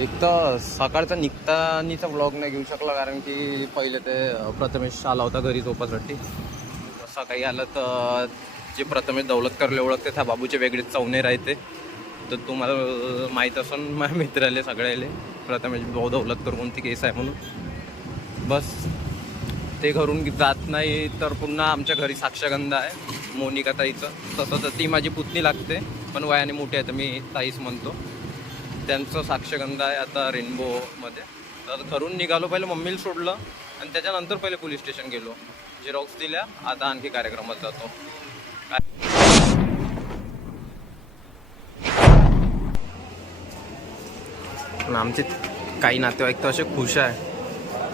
एक तर सकाळचा निघतानीचा ब्लॉग नाही घेऊ शकला, कारण की पहिले ते प्रथमेश आला होता घरी झोपासाठी. सकाळी आलं तर जे प्रथमेश दौलतकरले ओळखते त्या बाबूचे वेगळेच चवणे राहते. तर तुम्हाला माहीत असून माझ्या मित्राले सगळ्याले प्रथमेश भाऊ दौलतकर कोणती केस आहे म्हणून. बस ते घरून जात नाही. तर पुन्हा आमच्या घरी साक्षगंध आहे मोनिका ताईचं. तसं तर ती माझी पुतणी लागते, पण वयाने मोठी आहे तर मी ताईच म्हणतो. त्यांचं साक्षगंध आहे आता रेनबोमध्ये. तर घरून निघालो, पहिले मम्मीला सोडलं आणि त्याच्यानंतर पहिले पोलीस स्टेशन गेलो, झेरॉक्स दिल्या. आता आणखी कार्यक्रमात जातो. पण आमचे काही नातेवाईक तर असे खुश आहे,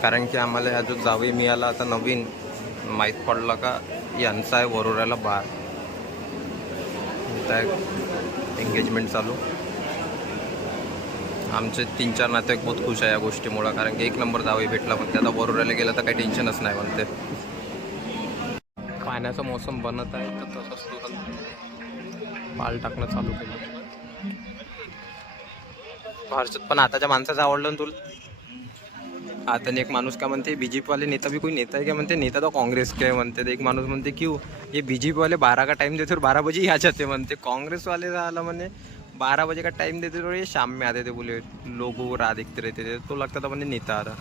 कारण की आम्हाला अजून जावई मिळाला आता नवीन. माहीत पडलं का यांचा आहे वरोऱ्याला बार. एंगेजमेंट चालू. आमचे 3-4 नातेवाईक बहुत खुश आहे या गोष्टीमुळं, कारण की 1 नंबर जावई भेटला. पण ते आता वरोऱ्याला गेलं तर काही टेन्शनच नाही म्हणते. पाण्याचा मोसम बनत आहे तर तसंच तुरंत पाल टाकणं चालू केलं. हर्षद पण आताच्या माणसाचं आवडलं ना तुला. आता एक माणूस का म्हणते बीजेपी वाले नेता भी कोई नेता है क्या म्हणते. नेता तो कांग्रेस के म्हणते. एक माणूस म्हणते क्यों ये बीजेपी वाले 12 का टाइम देते और 12 बजे ही आ जाते म्हणते. कांग्रेस वाले आला म्हणे 12 बजे का टाइम देते और ये शाम में आते थे. बोले लोगों को राह देखते रहते थे. तो लगता था म्हणजे नेता आता.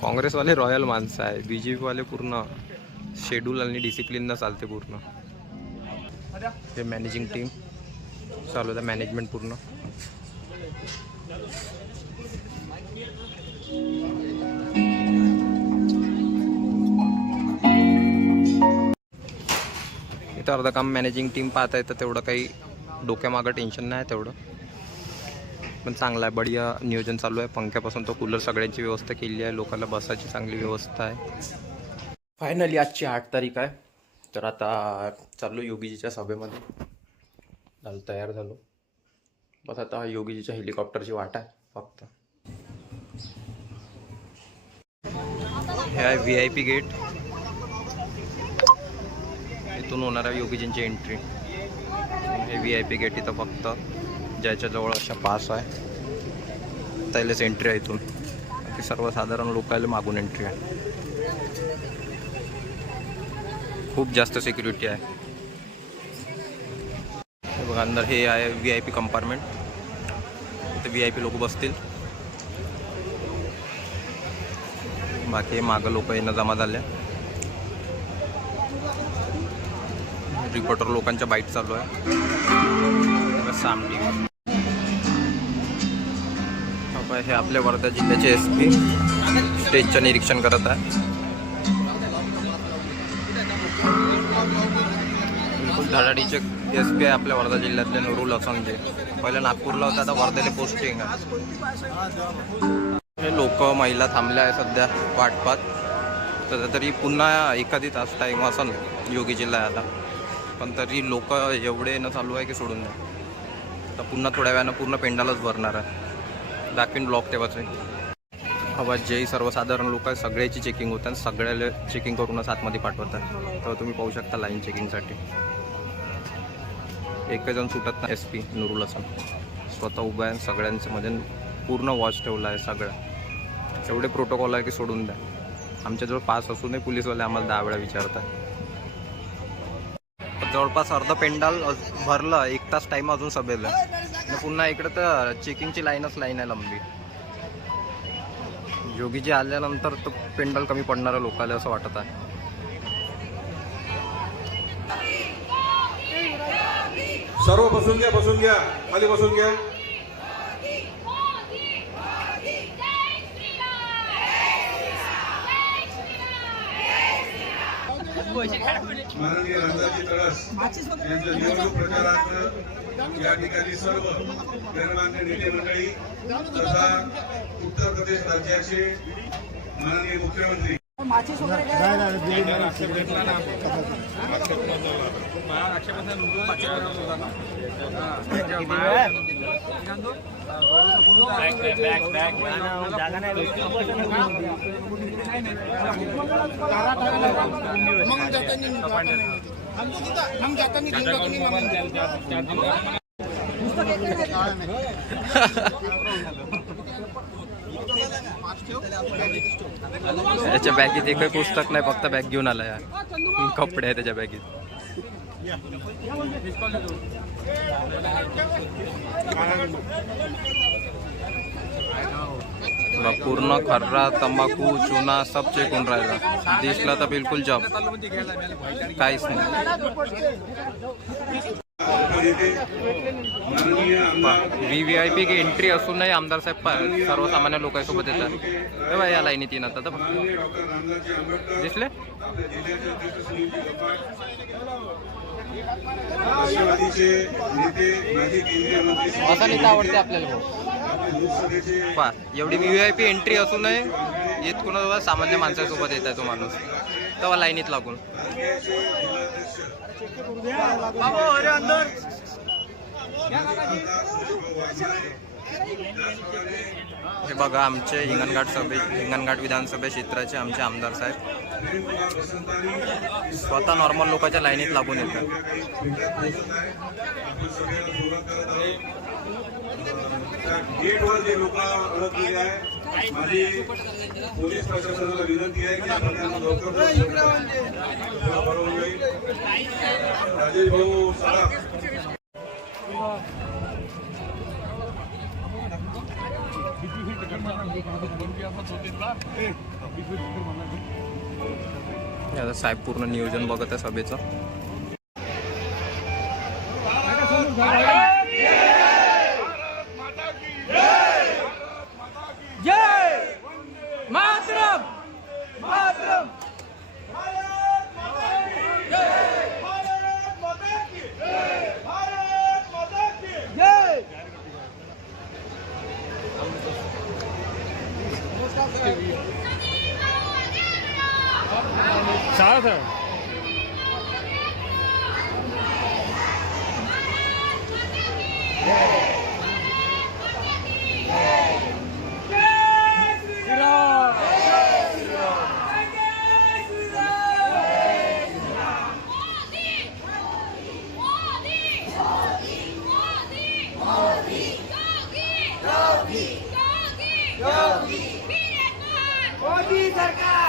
काँग्रेस वाले रॉयल माणसं आहे, बीजेपी वाले पूर्ण शेड्यूल आणि डिसिप्लिननं चालते पूर्ण. हे मॅनेजिंग टीम चालू होतं, मॅनेजमेंट पूर्ण. इथं अर्धा काम मॅनेजिंग टीम पाहता येतं, तेवढं काही डोक्यामागं टेन्शन नाही तेवढं. पण चांगला आहे, बढिया नियोजन चालू आहे. पंख्यापासून तो कूलर सगळ्यांची व्यवस्था केली आहे. लोकांना बसायची चांगली व्यवस्था आहे. फायनली आजची 8 तारीख आहे. तर आता चाललो योगीजीच्या सभेमध्ये. झालं तयार झालो. बस आता योगीजीच्या हेलिकॉप्टरची वाट आहे फक्त. हे आहे VIP गेट. इथून होणार आहे योगीजींची एंट्री. हे VIP गेट इथं फक्त ज्याच्याजवळ अशा पास आहे त्यालाच एंट्री आहे. इथून की सर्वसाधारण लोकांना मागून एंट्री आहे. खूप जास्त सिक्युरिटी आहे. हे बघा अंदर हे आहे VIP कंपार्टमेंट. इथे VIP लोक बसतील. बाकी मागं लोक येणं जमा झाले. रिपोर्टर लोकांच्या बाईट चालू आहे. साम TV. हे आपल्या वर्धा जिल्ह्याचे SP स्टेजचं निरीक्षण करत आहे. बिलकुल धडाडीचे SP आहे आपल्या वर्धा जिल्ह्यातले नुरुल हसन. जे पहिलं नागपूरला होता, आता वर्धेला पोस्टिंग आहे. हे लोक महिला थांबल्या आहे सध्या वाटपात. तर तरी पुन्हा एखादी तास टाईम असन योगीजीला आला, पण तरी लोक एवढे येणं चालू आहे की सोडून द्या. तर पुन्हा थोड्या वेळानं पूर्ण पेंडालच भरणार आहे. दाखवीन ब्लॉक तेव्हाच आहे. हवा जेही सर्वसाधारण लोक आहे सगळ्याची चेकिंग होतं आणि सगळ्याला चेकिंग करूनच आतमध्ये पाठवतात. तर तुम्ही पाहू शकता लाईन चेकिंगसाठी एकही जण सुटत नाही. SP नुरुल हसन स्वतः उभा आहे. सगळ्यांचं मध्ये पूर्ण वॉच ठेवला आहे. सगळं एवढे प्रोटोकॉल आहे की सोडून द्या. आमच्याजवळ पास असूनही पोलीसवाले आम्हाला 10 वेळा विचारतात. जवळपास अर्ध पेंडाल भरलं. 1 तास टाईम अजून सभेला. पुन्हा इकडे तर चेकिंगची लाईन आहे लंबी. योगीजी आल्यानंतर तर पेंडल कमी पडणाऱ्या लोकांना असं वाटत आहे. सर्व बसून घ्या खाली बसून घ्या. माननीय रामदासजी तडस यांच्या निवडणूक प्रचारार्थ या ठिकाणी सर्व गणमान्य नेते मंडळी तथा उत्तर प्रदेश राज्याचे माननीय मुख्यमंत्री याच्या बॅगेत एकही पुस्तक नाही, फक्त बॅग घेऊन आला यार. कपडे आहे त्याच्या बॅगेत. पूर्ण खर्रा तंबाखू चुना सब चेकून राहिला. दिसला तर बिलकुल जॉब काहीच नाही. VVIP की एंट्री असूनही आमदार साहेब सर्वसामान्य लोकांसोबत येतात. तेव्हा या लाईनीत येणार आता दिसले. असा नेता आवडते आपल्याला पा. एवढी VVIP एंट्री असूनही येत कोणा सामान्य माणसासोबत येत आहे तो माणूस, तेव्हा लाईनीत लागून. हे बघा आमचे हिंगणघाट विधानसभा क्षेत्राचे आमचे आमदार साहेब स्वतः नॉर्मल लोकांच्या लाईनीत लागून येतात. गेटवर जे लोक अडकलेले आहे, माझी पोलीस प्रशासनाला विनंती आहे की आपण त्यांना लवकर राजेश भाऊ सारा. आता साहेब पूर्ण नियोजन बघत आहे सभेचं.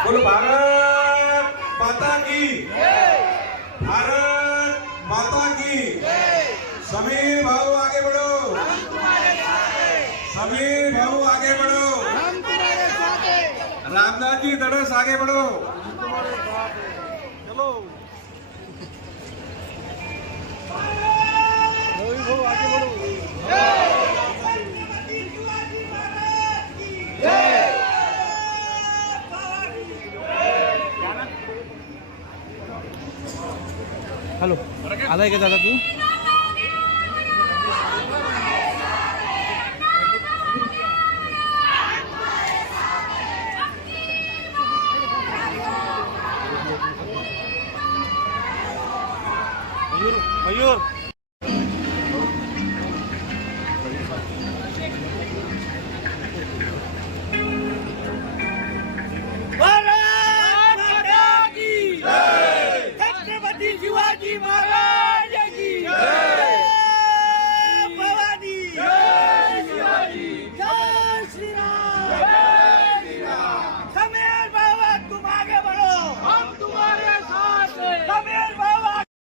बोलो भारत माता की, भारत माता की. समीर भाऊ आगे बढ़ो, समीर भाऊ आगे बढ़ो, रामदास जी धड़स आगे बढ़ो. चलो भाऊ आगे बढ़ो. हॅलो, आलाय का दादा तू? मयूर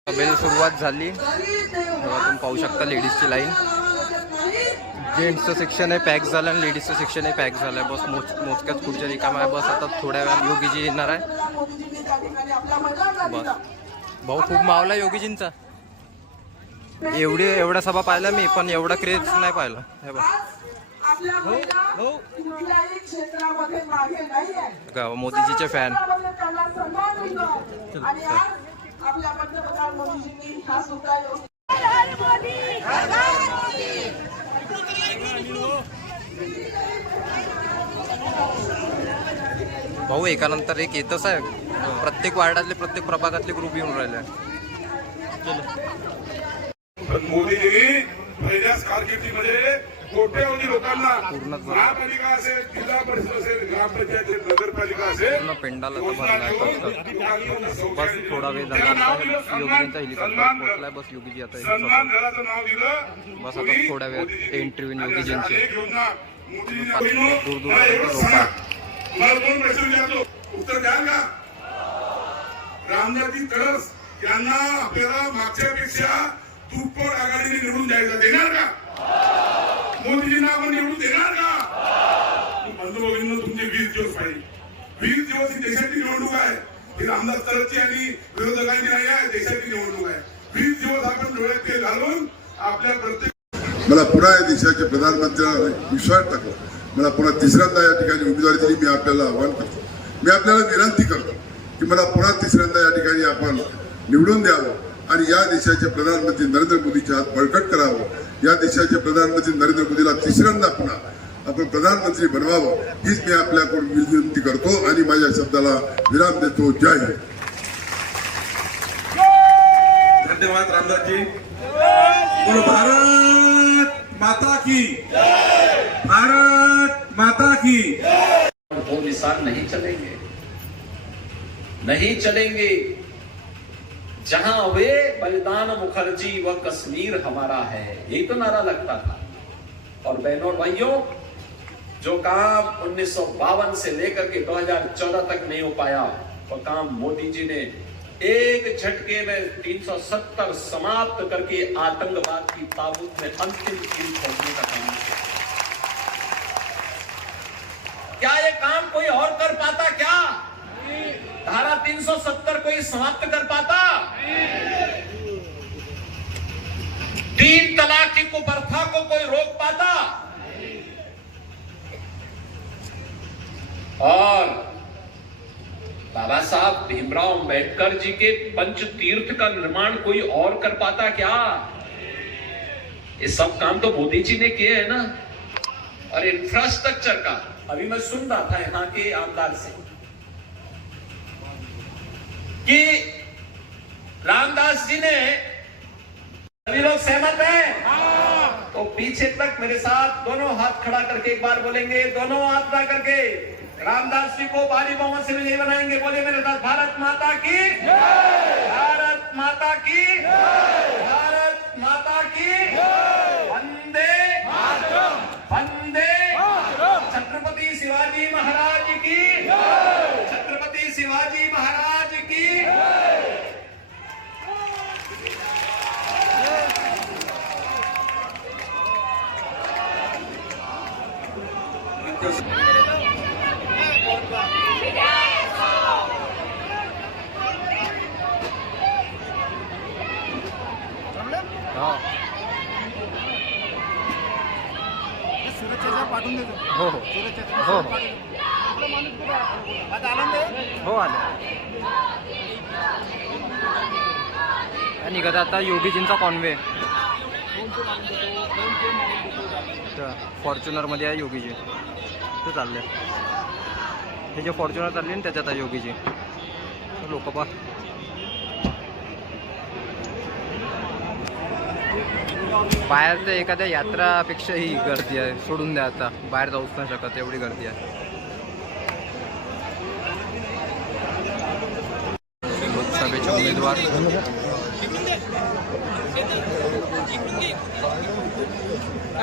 सभेला सुरुवात झाली. तुम्ही पाहू शकता लेडीजची लाईन. जेंट्सचं सेक्शन आहे पॅक झालं आणि लेडीजचं सेक्शन आहे पॅक झालं आहे. बस मोजक्याच खुर्च्या रिकाम आहे. बस आता थोड्या वेळात योगीजी येणार आहे. बस भाऊ खूप मावला योगीजींचा. एवढ्या सभा पाहिला मी, पण एवढा क्रेज नाही पाहिला. हे बघ मोदीजीचे फॅन. आपल्या पंतप्रधान मोदीजींनी हा सुद्धा भाऊ एकानंतर एक येतच आहे. प्रत्येक वार्डातले प्रत्येक प्रभागातले ग्रुप येऊन राहिले. मोदीजी पहिल्याच कारकिर्दीमध्ये कोट्यावधी लोकांना पूर्णच बरं. महापालिका असेल, जिल्हा परिषद असेल, ग्रामपंचायत असेल, नगरपालिका असेल, पूर्ण पेंडाल आता योजना भरला आहे देऊन फक्त. ती मागणी बस शौचालय थोडा वेळ झाला त्याला नाव आता दिलं योगीजींचा हेलिकॉप्टर पोहोचलाय. बस योगीजी आता सन्मान घराचं नाव दिलं. बस आता थोड्या वेळात एंट्री होईल योगीजींची. अनेक योजना मोदीजींनी दूर दूर मला एवढं लोक सांगा, आहेत. तुम्हाला दोन प्रश्न विचारतो, उत्तर द्याल का? रामदासजी तडस यांना आपल्याला मागच्यापेक्षा दुप्पट आघाडीने निवडून द्यायला देणार का? मोदीजींना आपण निवडून देणार का? बंधुभगिनींनो, तुमचे 20 दिवस पाहिजे. 20 दिवस ही देशाची निवडणूक आहे. ही रामदास तडसची आणि विरोधकांची नाही आहे, देशाची निवडणूक आहे. 20 दिवस आपण डोळ्यात तेल घालून आपल्या प्रत्येक मला पुन्हा या देशाच्या प्रधानमंत्र्यांना विश्वास टाकला. मला पुन्हा तिसऱ्यांदा या ठिकाणी उमेदवारी दिली. मी आपल्याला आवाहन करतो, मी आपल्याला विनंती करतो की मला पुन्हा तिसऱ्यांदा या ठिकाणी आपण निवडून द्यावं आणि या देशाचे प्रधानमंत्री नरेंद्र मोदीच्या हात बळकट करावं. या देशाचे प्रधानमंत्री नरेंद्र मोदीला तिसऱ्यांदा पुन्हा आपण प्रधानमंत्री बनवावं हीच मी आपल्याकडून विनंती करतो आणि माझ्या शब्दाला विराम देतो. जय हिंद. धन्यवाद रामदासजी. बोलो भारत माता की, भारत माता की. वो निशान नहीं चलेंगे, नहीं चलेंगे जहां वे बलिदान मुखर्जी व कश्मीर हमारा है, यही तो नारा लगता था. और बहनों और भाइयों, जो काम 1952 से लेकर के 2014 तक नहीं हो पाया, वो काम मोदी जी ने एक झटके में 370 समाप्त करके आतंकवाद की ताबूत में अंतिम कील ठोकने का काम किया. क्या ये काम कोई और कर पाता? क्या धारा 370 कोई समाप्त कर पाता? 3 तलाक की कुप्रथा को कोई रोक पाता? और बाबा साहब भीमराव अंबेडकर जी के पंच तीर्थ का निर्माण कोई और कर पाता? क्या ये सब काम तो मोदी जी ने किए हैं ना. और इंफ्रास्ट्रक्चर का अभी मैं सुन रहा था यहाँ के आमदार से कि रामदास जी ने, सभी लोग सहमत हैं? तो पीछे तक मेरे साथ दोनों हाथ खड़ा करके एक बार बोलेंगे, दोनों हाथ खड़ा करके रामदास जी को भारी बहुमत से विजयी बनाएंगे. बोले मेरे साथ, भारत माता की, भारत माता की, भारत माता की, वंदे वंदे. छत्रपति शिवाजी महाराज की, छत्रपति शिवाजी महाराज की. पाठवून देतो. हो हो हो हो हो आले. निघत आता योगीजींचा कॉन्वे. फॉर्च्युनरमध्ये आहे योगीजी, ते चालले. हे जे फॉर्च्युनर चालली ना त्याच्यात आहे योगीजी. लोक पा बाहेर तर एखाद्या यात्रापेक्षाही गर्दी आहे. सोडून द्या, आता बाहेर जाऊच नाही शकत, एवढी गर्दी आहे. लोकसभेचे उमेदवार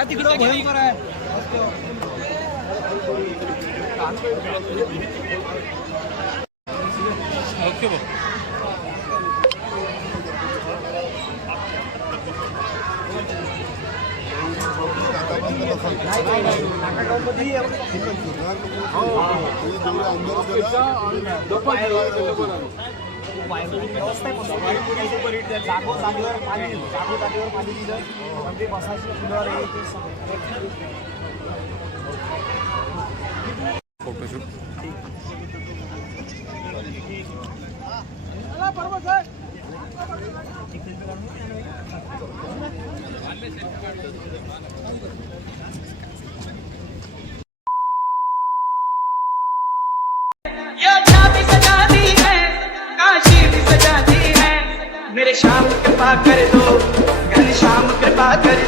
तिकडं भयंकर आहे. ओके भाऊ. जागो जागेवर पाणी दिलं, म्हणजे बसायची फुलावर फोटोशूट. योद्धा भी सजा दी है, काशी भी सजा दी है. मेरे श्याम कृपा कर दो, घनश्याम कृपा कर